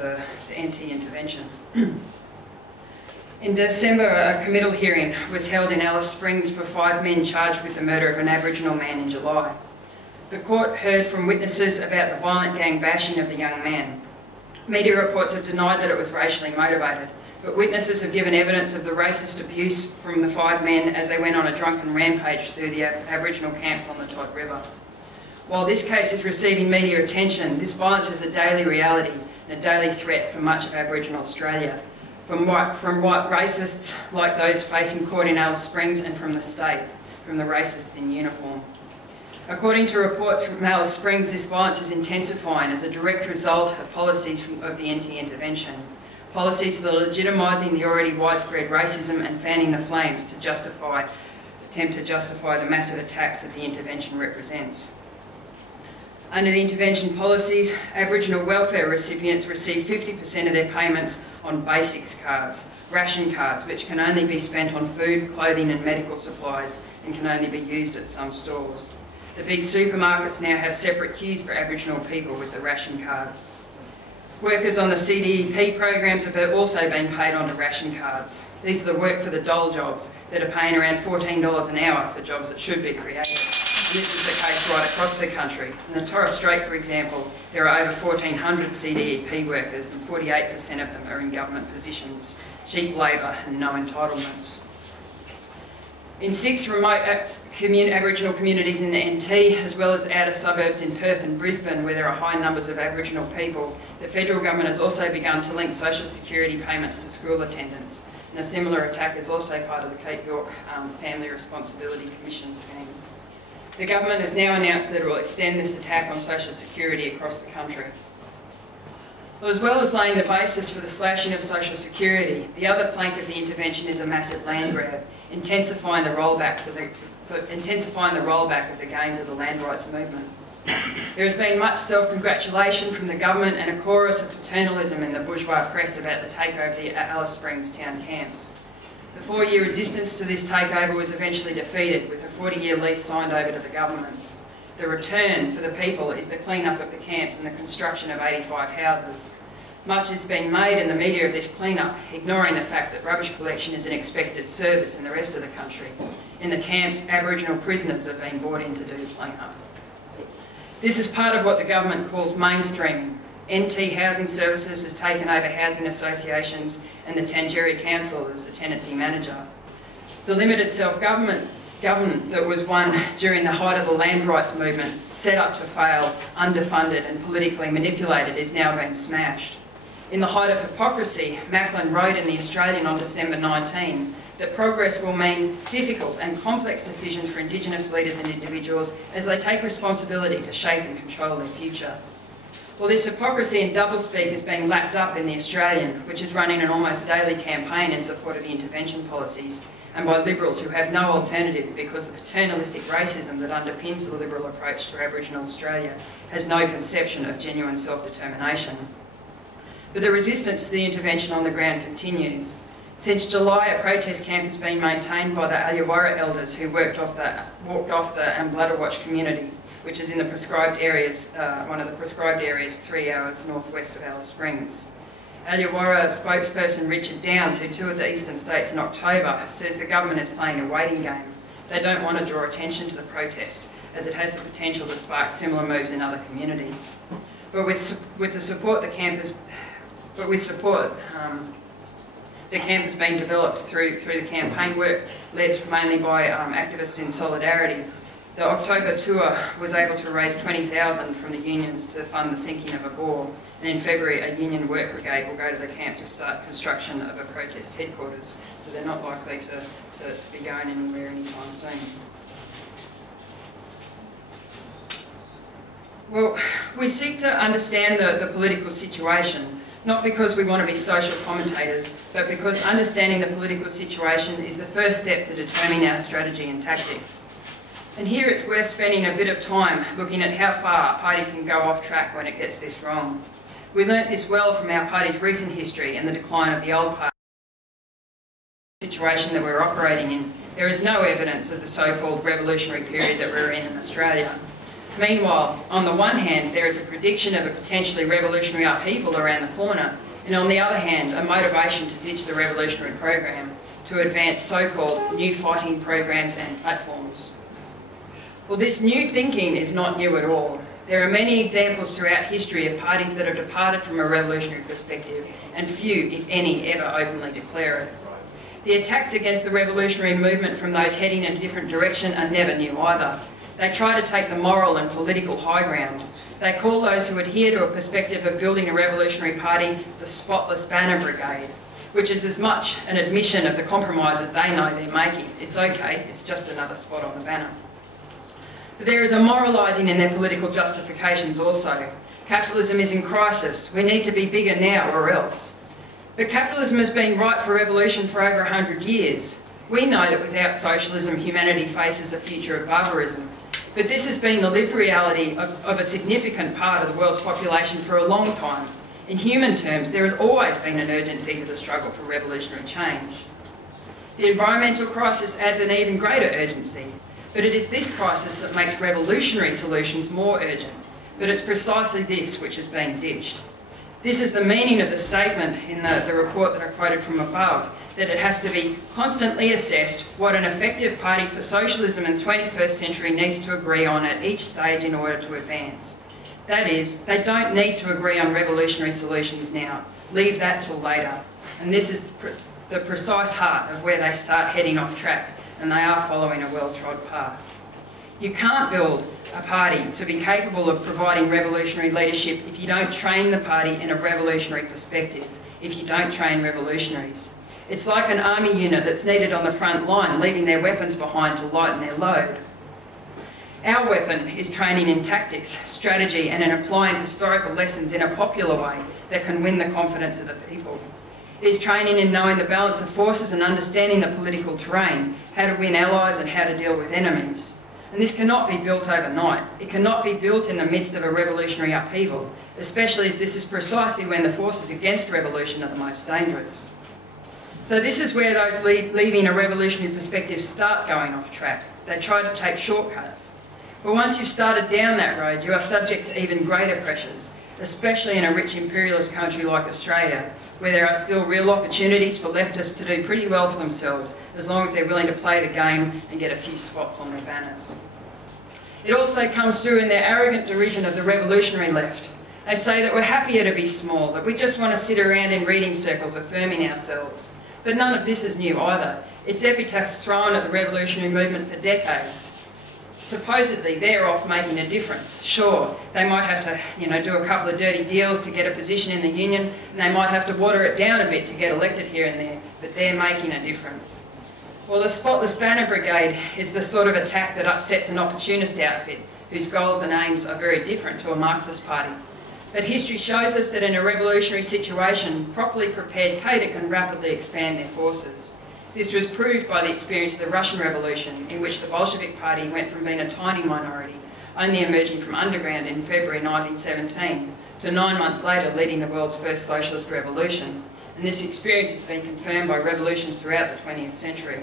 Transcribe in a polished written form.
the anti-intervention. In December, a committal hearing was held in Alice Springs for 5 men charged with the murder of an Aboriginal man in July. The court heard from witnesses about the violent gang bashing of the young man. Media reports have denied that it was racially motivated, but witnesses have given evidence of the racist abuse from the 5 men as they went on a drunken rampage through the Aboriginal camps on the Todd River. While this case is receiving media attention, this violence is a daily reality and a daily threat for much of Aboriginal Australia, from white racists like those facing court in Alice Springs and from the state, from the racists in uniform. According to reports from Alice Springs, this violence is intensifying as a direct result of policies of the anti-intervention. Policies that are legitimising the already widespread racism and fanning the flames to attempt to justify the massive attacks that the intervention represents. Under the intervention policies, Aboriginal welfare recipients receive 50% of their payments on basics cards, ration cards, which can only be spent on food, clothing and medical supplies and can only be used at some stores. The big supermarkets now have separate queues for Aboriginal people with the ration cards. Workers on the CDEP programs have also been paid onto ration cards. These are the work for the dole jobs that are paying around $14 an hour for jobs that should be created. And this is the case right across the country. In the Torres Strait, for example, there are over 1,400 CDEP workers and 48% of them are in government positions, cheap labour and no entitlements. In 6 remote Aboriginal communities in the NT, as well as outer suburbs in Perth and Brisbane, where there are high numbers of Aboriginal people, the federal government has also begun to link social security payments to school attendance. And a similar attack is also part of the Cape York Family Responsibility Commission scheme. The government has now announced that it will extend this attack on social security across the country. Well, as well as laying the basis for the slashing of social security, the other plank of the intervention is a massive land grab, intensifying the rollback of the gains of the land rights movement. There has been much self-congratulation from the government and a chorus of paternalism in the bourgeois press about the takeover of the Alice Springs town camps. The 4-year resistance to this takeover was eventually defeated, with a 40-year lease signed over to the government. The return for the people is the clean-up of the camps and the construction of 85 houses. Much is being made in the media of this clean-up, ignoring the fact that rubbish collection is an expected service in the rest of the country. In the camps, Aboriginal prisoners have been brought in to do the clean-up. This is part of what the government calls mainstreaming. NT Housing Services has taken over housing associations and the Tangerry Council as the tenancy manager. The limited self-government that was won during the height of the land rights movement, set up to fail, underfunded and politically manipulated, is now being smashed. In the height of hypocrisy, Macklin wrote in The Australian on December 19 that progress will mean difficult and complex decisions for Indigenous leaders and individuals as they take responsibility to shape and control their future. Well, this hypocrisy and doublespeak is being lapped up in The Australian, which is running an almost daily campaign in support of the intervention policies, and by Liberals who have no alternative because the paternalistic racism that underpins the Liberal approach to Aboriginal Australia has no conception of genuine self-determination. But the resistance to the intervention on the ground continues. Since July, a protest camp has been maintained by the Alyawara elders who walked off the Bladderwatch community, which is in the prescribed areas, one of the prescribed areas 3 hours northwest of Alice Springs. Alyawara spokesperson Richard Downs, who toured the eastern states in October, says the government is playing a waiting game. They don't want to draw attention to the protest, as it has the potential to spark similar moves in other communities. But with the support, the camp has been developed through the campaign work, led mainly by activists in Solidarity. The October tour was able to raise $20,000 from the unions to fund the sinking of a bore, and in February a union work brigade will go to the camp to start construction of a protest headquarters, so they're not likely to be going anywhere anytime soon. Well, we seek to understand the political situation, not because we want to be social commentators, but because understanding the political situation is the first step to determining our strategy and tactics. And here it's worth spending a bit of time looking at how far a party can go off track when it gets this wrong. We learnt this well from our party's recent history and the decline of the old party. The situation that we're operating in, there is no evidence of the so-called revolutionary period that we're in Australia. Meanwhile, on the one hand, there is a prediction of a potentially revolutionary upheaval around the corner, and on the other hand, a motivation to ditch the revolutionary program to advance so-called new fighting programs and platforms. Well, this new thinking is not new at all. There are many examples throughout history of parties that have departed from a revolutionary perspective, and few, if any, ever openly declare it. The attacks against the revolutionary movement from those heading in a different direction are never new either. They try to take the moral and political high ground. They call those who adhere to a perspective of building a revolutionary party the spotless banner brigade, which is as much an admission of the compromises they know they're making. It's okay, it's just another spot on the banner. But there is a moralising in their political justifications also. Capitalism is in crisis. We need to be bigger now or else. But capitalism has been ripe for revolution for over 100 years. We know that without socialism, humanity faces a future of barbarism. But this has been the lived reality of a significant part of the world's population for a long time. In human terms, there has always been an urgency to the struggle for revolutionary change. The environmental crisis adds an even greater urgency. But it is this crisis that makes revolutionary solutions more urgent. But it's precisely this which is being ditched. This is the meaning of the statement in the report that I quoted from above, that it has to be constantly assessed what an effective party for socialism in the 21st century needs to agree on at each stage in order to advance. That is, they don't need to agree on revolutionary solutions now. Leave that till later. And this is the precise heart of where they start heading off track, and they are following a well-trod path. You can't build a party to be capable of providing revolutionary leadership if you don't train the party in a revolutionary perspective, if you don't train revolutionaries. It's like an army unit that's needed on the front line, leaving their weapons behind to lighten their load. Our weapon is training in tactics, strategy, and in applying historical lessons in a popular way that can win the confidence of the people. It is training in knowing the balance of forces and understanding the political terrain, how to win allies and how to deal with enemies. And this cannot be built overnight. It cannot be built in the midst of a revolutionary upheaval, especially as this is precisely when the forces against revolution are the most dangerous. So this is where those leaving a revolutionary perspective start going off track. They try to take shortcuts. But once you've started down that road, you are subject to even greater pressures, especially in a rich imperialist country like Australia, where there are still real opportunities for leftists to do pretty well for themselves, as long as they're willing to play the game and get a few spots on their banners. It also comes through in their arrogant derision of the revolutionary left. They say that we're happier to be small, that we just want to sit around in reading circles affirming ourselves. But none of this is new either. It's epitaphs thrown at the revolutionary movement for decades. Supposedly they're off making a difference. Sure, they might have to, do a couple of dirty deals to get a position in the union, and they might have to water it down a bit to get elected here and there, but they're making a difference. Well, the Spotless Banner Brigade is the sort of attack that upsets an opportunist outfit whose goals and aims are very different to a Marxist party. But history shows us that in a revolutionary situation, properly prepared cadre can rapidly expand their forces. This was proved by the experience of the Russian Revolution, in which the Bolshevik Party went from being a tiny minority, only emerging from underground in February 1917, to 9 months later leading the world's first socialist revolution. And this experience has been confirmed by revolutions throughout the 20th century.